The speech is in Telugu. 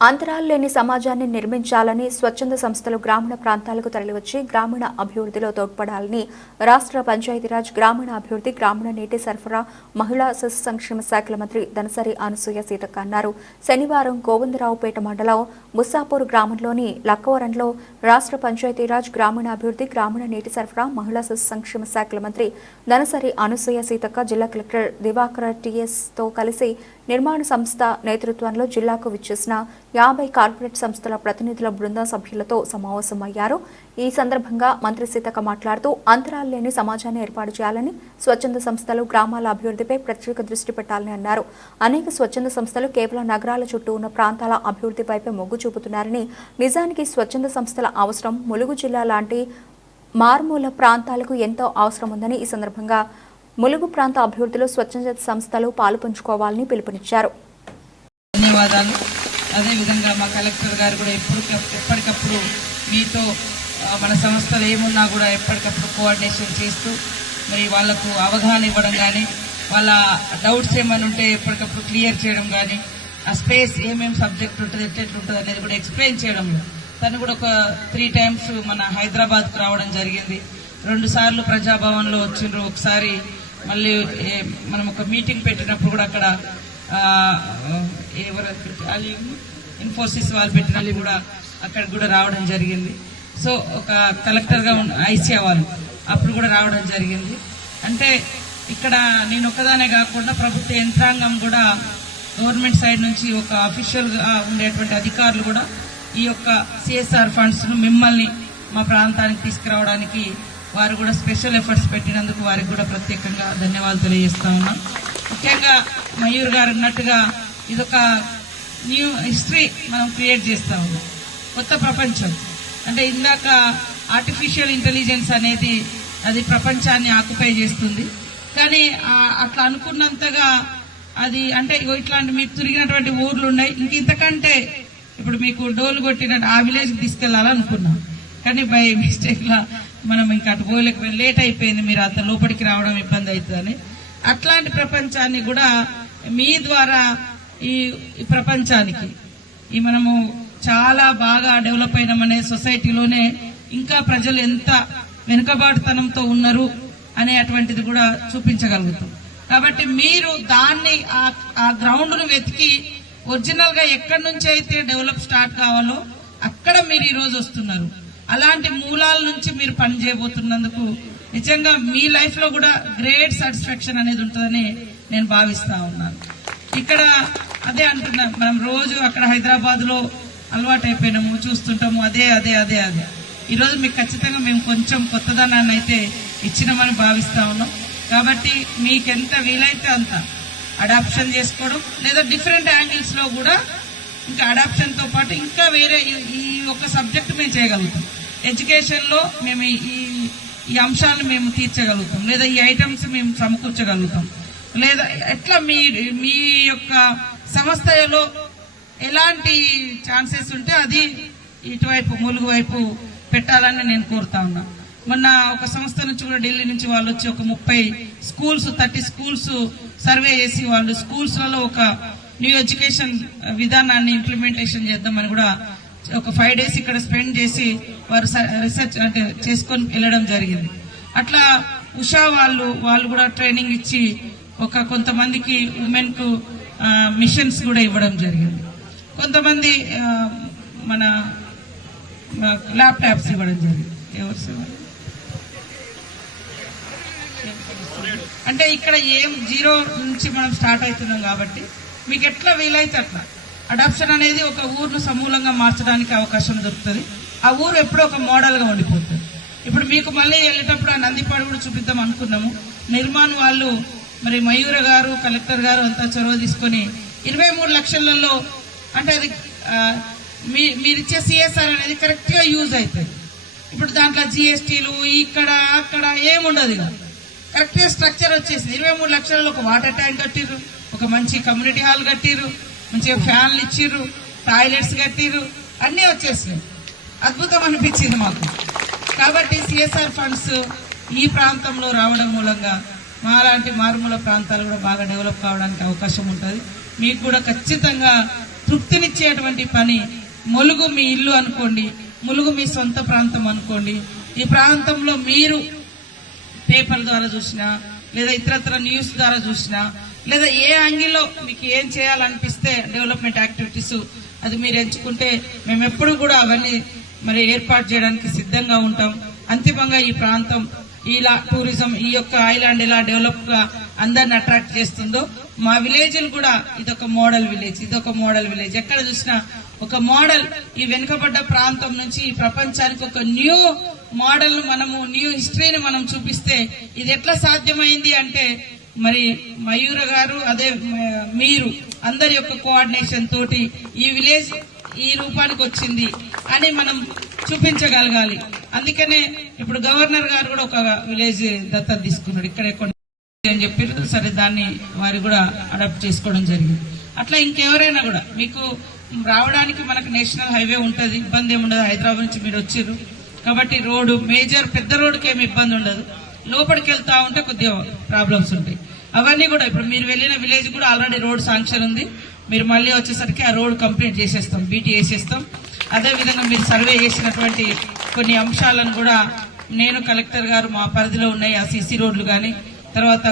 అంతరాలు లేని సమాజాన్ని నిర్మించాలని స్వచ్ఛంద సంస్థలు గ్రామీణ ప్రాంతాలకు తరలివచ్చి గ్రామీణ అభివృద్ధిలో తోడ్పడాలని రాష్ట్ర పంచాయతీరాజ్ గ్రామీణ అభివృద్ధి గ్రామీణ నీటి సరఫరా మహిళా శిశు సంక్షేమ శాఖల మంత్రి దనసరి అనసూయ సీతక్క అన్నారు. శనివారం గోవిందరావుపేట మండలం ముసాపూర్ గ్రామంలోని లక్కవరంలో రాష్ట్ర పంచాయతీరాజ్ గ్రామీణ అభివృద్ధి గ్రామీణ నీటి సరఫరా మహిళా శిశు సంక్షేమ శాఖల మంత్రి దనసరి అనసూయ సీతక్క జిల్లా కలెక్టర్ దివాకర్ టీఎస్ తో కలిసి నిర్మాణ సంస్థ నేతృత్వంలో జిల్లాకు విచ్చేసిన 50 కార్పొరేట్ సంస్థల ప్రతినిధుల బృందం సభ్యులతో సమావేశమయ్యారు. ఈ సందర్భంగా మంత్రి సీతక్క మాట్లాడుతూ అంతరాలు లేని సమాజాన్ని ఏర్పాటు చేయాలని, స్వచ్ఛంద సంస్థలు గ్రామాల అభివృద్ధిపై ప్రత్యేక దృష్టి పెట్టాలని అన్నారు. అనేక స్వచ్ఛంద సంస్థలు కేవలం నగరాల చుట్టూ ఉన్న ప్రాంతాల అభివృద్ధిపైపై మొగ్గు చూపుతున్నారని, నిజానికి స్వచ్ఛంద సంస్థల అవసరం ములుగు జిల్లా లాంటి మారుమూల ప్రాంతాలకు ఎంతో అవసరం ఉందని ఈ సందర్భంగా ములుగు ప్రాంత అభివృద్ధిలో స్వచ్ఛంద సంస్థలు పాలుపంచుకోవాలని పిలుపునిచ్చారు. ధన్యవాదాలు. అదేవిధంగా మా కలెక్టర్ గారు కూడా ఎప్పటికప్పుడు మీతో మన సంస్థలు ఏమున్నా కూడా ఎప్పటికప్పుడు కోఆర్డినేషన్ చేస్తూ మరి వాళ్లకు అవగాహన ఇవ్వడం కానీ, వాళ్ళ డౌట్స్ ఏమైనా ఉంటే ఎప్పటికప్పుడు క్లియర్ చేయడం కానీ, ఆ స్పేస్ ఏమేమి సబ్జెక్ట్ ఉంటుంది ఎట్లెట్లుంటుంది అనేది కూడా ఎక్స్ప్లెయిన్ చేయడం. తను కూడా ఒక 3 times మన హైదరాబాద్కు రావడం జరిగింది. 2 సార్లు ప్రజాభవన్లో వచ్చిండ్రు. ఒకసారి మళ్ళీ మనం ఒక మీటింగ్ పెట్టినప్పుడు కూడా అక్కడ ఇన్ఫోసిస్ వాళ్ళు పెట్టినప్పుడు కూడా అక్కడ కూడా రావడం జరిగింది. సో ఒక కలెక్టర్గా ఐసియా వాళ్ళు అప్పుడు కూడా రావడం జరిగింది. అంటే ఇక్కడ నేను ఒక్కదానే కాకుండా ప్రభుత్వ యంత్రాంగం కూడా గవర్నమెంట్ సైడ్ నుంచి ఒక అఫీషియల్గా ఉండేటువంటి అధికారులు కూడా ఈ యొక్క సిఎస్ఆర్ ఫండ్స్ను మిమ్మల్ని మా ప్రాంతానికి తీసుకురావడానికి వారు కూడా స్పెషల్ ఎఫర్ట్స్ పెట్టినందుకు వారికి కూడా ప్రత్యేకంగా ధన్యవాదాలు తెలియజేస్తా ఉన్నాం. ముఖ్యంగా మయూర్ గారు అన్నట్టుగా ఇదొక న్యూ హిస్టరీ మనం క్రియేట్ చేస్తా ఉన్నాం, కొత్త ప్రపంచం. అంటే ఇందాక ఆర్టిఫిషియల్ ఇంటెలిజెన్స్ అనేది అది ప్రపంచాన్ని ఆక్యుపై చేస్తుంది. కానీ అట్లా అనుకున్నంతగా అది అంటే ఇట్లాంటి మీకు తిరిగినటువంటి ఊర్లు ఉన్నాయి. ఇంతకంటే ఇప్పుడు మీకు డోలు కొట్టినట్టు ఆ విలేజ్కి తీసుకెళ్లాలనుకున్నాం, కానీ బై మిస్టేక్ లా మనం ఇంకా అటు పోలేక లేట్ అయిపోయింది, మీరు అంత లోపలికి రావడం ఇబ్బంది అవుతుందని. అట్లాంటి ప్రపంచాన్ని కూడా మీ ద్వారా ఈ ప్రపంచానికి ఈ మనము చాలా బాగా డెవలప్ అయినామనే సొసైటీలోనే ఇంకా ప్రజలు ఎంత వెనుకబాటుతనంతో ఉన్నారు అనే అటువంటిది కూడా చూపించగలుగుతాం. కాబట్టి మీరు దాన్ని ఆ గ్రౌండ్ ను వెతికి ఒరిజినల్ గా ఎక్కడి నుంచి అయితే డెవలప్ స్టార్ట్ కావాలో అక్కడ మీరు ఈ రోజు వస్తున్నారు. అలాంటి మూలాల నుంచి మీరు పని చేయబోతున్నందుకు నిజంగా మీ లైఫ్ లో కూడా గ్రేట్ సాటిస్ఫాక్షన్ అనేది ఉంటుందని నేను భావిస్తా ఉన్నాను. ఇక్కడ అదే అంటున్నా, మనం రోజు అక్కడ హైదరాబాద్ లో అలవాటు అయిపోయినాము, చూస్తుంటాము, అదే అదే అదే అదే. ఈరోజు మీకు ఖచ్చితంగా మేము కొంచెం కొత్తదనాన్ని అయితే ఇచ్చినామని భావిస్తా ఉన్నాం. కాబట్టి మీకెంత వీలైతే అంత అడాప్షన్ చేసుకోవడం, లేదా డిఫరెంట్ యాంగిల్స్ లో కూడా ఇంకా అడాప్షన్ తో పాటు ఇంకా వేరే ఈ ఒక సబ్జెక్ట్ మేము చేయగలుగుతాం. ఎడ్యుకేషన్ లో మేము ఈ అంశాలను మేము తీర్చగలుగుతాం, లేదా ఈ ఐటమ్స్ మేము సమకూర్చగలుగుతాం, లేదా ఎట్లా మీ యొక్క సంస్థలో ఎలాంటి ఛాన్సెస్ ఉంటే అది ఇటువైపు ములుగు వైపు పెట్టాలని నేను కోరుతా ఉన్నా. మొన్న ఒక సంస్థ నుంచి కూడా ఢిల్లీ నుంచి వాళ్ళు వచ్చి ఒక 30 స్కూల్స్ సర్వే చేసి వాళ్ళు స్కూల్స్లలో ఒక న్యూ ఎడ్యుకేషన్ విధానాన్ని ఇంప్లిమెంటేషన్ చేద్దామని కూడా ఒక 5 days ఇక్కడ స్పెండ్ చేసి వారు రీసెర్చ్ అంటే చేసుకొని వెళ్ళడం జరిగింది. అట్లా ఉషా వాళ్ళు కూడా ట్రైనింగ్ ఇచ్చి ఒక కొంతమందికి ఉమెన్ కు మిషన్స్ కూడా ఇవ్వడం జరిగింది. కొంతమంది మన ల్యాప్టాప్స్ ఇవ్వడం జరిగింది. అంటే ఇక్కడ ఏం 0 నుంచి మనం స్టార్ట్ అవుతున్నాం కాబట్టి మీకు ఎట్లా వీలైతే అట్లా అడాప్షన్ అనేది ఒక ఊరును సమూలంగా మార్చడానికి అవకాశం దొరుకుతుంది. ఆ ఊరు ఎప్పుడో ఒక మోడల్ గా ఉండిపోతుంది. ఇప్పుడు మీకు మళ్ళీ వెళ్ళేటప్పుడు ఆ నందిపాడు కూడా చూపిద్దాం అనుకున్నాము. నిర్మాణ్ వాళ్ళు మరి మయూర గారు కలెక్టర్ గారు అంతా చొరవ తీసుకొని 23 లక్షలలో అంటే అది మీరిచ్చే సిఎస్ఆర్ అనేది కరెక్ట్ గా యూజ్ అవుతుంది. ఇప్పుడు దాంట్లో జిఎస్టీలు ఇక్కడ అక్కడ ఏముండదు, కరెక్ట్ గా స్ట్రక్చర్ వచ్చేసింది. 23 లక్షలలో ఒక వాటర్ ట్యాంక్ కట్టిర్రు, ఒక మంచి కమ్యూనిటీ హాల్ కట్టిర్రు, మంచిగా ఫ్యాన్లు ఇచ్చిర్రు, టాయిలెట్స్ కట్టిర్రు, అన్నీ వచ్చేసినాయి. అద్భుతం అనిపించింది మాకు. కాబట్టి సిఎస్ఆర్ ఫండ్స్ ఈ ప్రాంతంలో రావడం మూలంగా మాలాంటి మారుమూల ప్రాంతాలు కూడా బాగా డెవలప్ కావడానికి అవకాశం ఉంటుంది. మీకు కూడా ఖచ్చితంగా తృప్తినిచ్చేటువంటి పని. ములుగు మీ ఇల్లు అనుకోండి, ములుగు మీ సొంత ప్రాంతం అనుకోండి. ఈ ప్రాంతంలో మీరు పేపర్ ద్వారా చూసినా, లేదా ఇతరత్ర న్యూస్ ద్వారా చూసినా, లేదా ఏ యాంగిల్లో మీకు ఏం చేయాలనిపిస్తే డెవలప్మెంట్ యాక్టివిటీస్ అది మీరు ఎంచుకుంటే మేము ఎప్పుడు కూడా అవన్నీ మరి ఏర్పాటు చేయడానికి సిద్ధంగా ఉంటాం. అంతిమంగా ఈ ప్రాంతం ఇలా టూరిజం ఈ యొక్క ఐలాండ్ ఎలా డెవలప్ గా అందరిని అట్రాక్ట్ చేస్తుందో మా విలేజ్ కూడా ఇదొక మోడల్ విలేజ్, ఇదొక మోడల్ విలేజ్. ఎక్కడ చూసినా ఒక మోడల్. ఈ వెనుకబడ్డ ప్రాంతం నుంచి ఈ ప్రపంచానికి ఒక న్యూ మోడల్ మనము, న్యూ హిస్టరీని మనం చూపిస్తే ఇది ఎట్లా సాధ్యమైంది అంటే మరి మయూర గారు అదే మీరు అందరి యొక్క కోఆర్డినేషన్ తోటి ఈ విలేజ్ ఈ రూపానికి వచ్చింది అని మనం చూపించగలగాలి. అందుకనే ఇప్పుడు గవర్నర్ గారు కూడా ఒక విలేజ్ దత్తత తీసుకున్నాడు ఇక్కడే అని చెప్పారు. సరే, దాన్ని వారు కూడా అడాప్ట్ చేసుకోవడం జరిగింది. అట్లా ఇంకెవరైనా కూడా మీకు రావడానికి మనకు నేషనల్ హైవే ఉంటుంది, ఇబ్బంది ఏముండదు. హైదరాబాద్ నుంచి మీరు వచ్చారు కాబట్టి రోడ్డు మేజర్ పెద్ద రోడ్డుకి ఏమి ఇబ్బంది ఉండదు. లోపలికి వెళ్తా ఉంటే కొద్దిగా ప్రాబ్లమ్స్ ఉంటాయి. అవన్నీ కూడా ఇప్పుడు మీరు వెళ్ళిన విలేజ్ కూడా ఆల్రెడీ రోడ్ శాంక్షన్ ఉంది. మీరు మళ్ళీ వచ్చేసరికి ఆ రోడ్ కంప్లీట్ చేసేస్తాం, బీటీ వేసేస్తాం. అదేవిధంగా మీరు సర్వే చేసినటువంటి కొన్ని అంశాలను కూడా నేను కలెక్టర్ గారు మా పరిధిలో ఉన్నాయి ఆ సీసీ రోడ్లు కానీ తర్వాత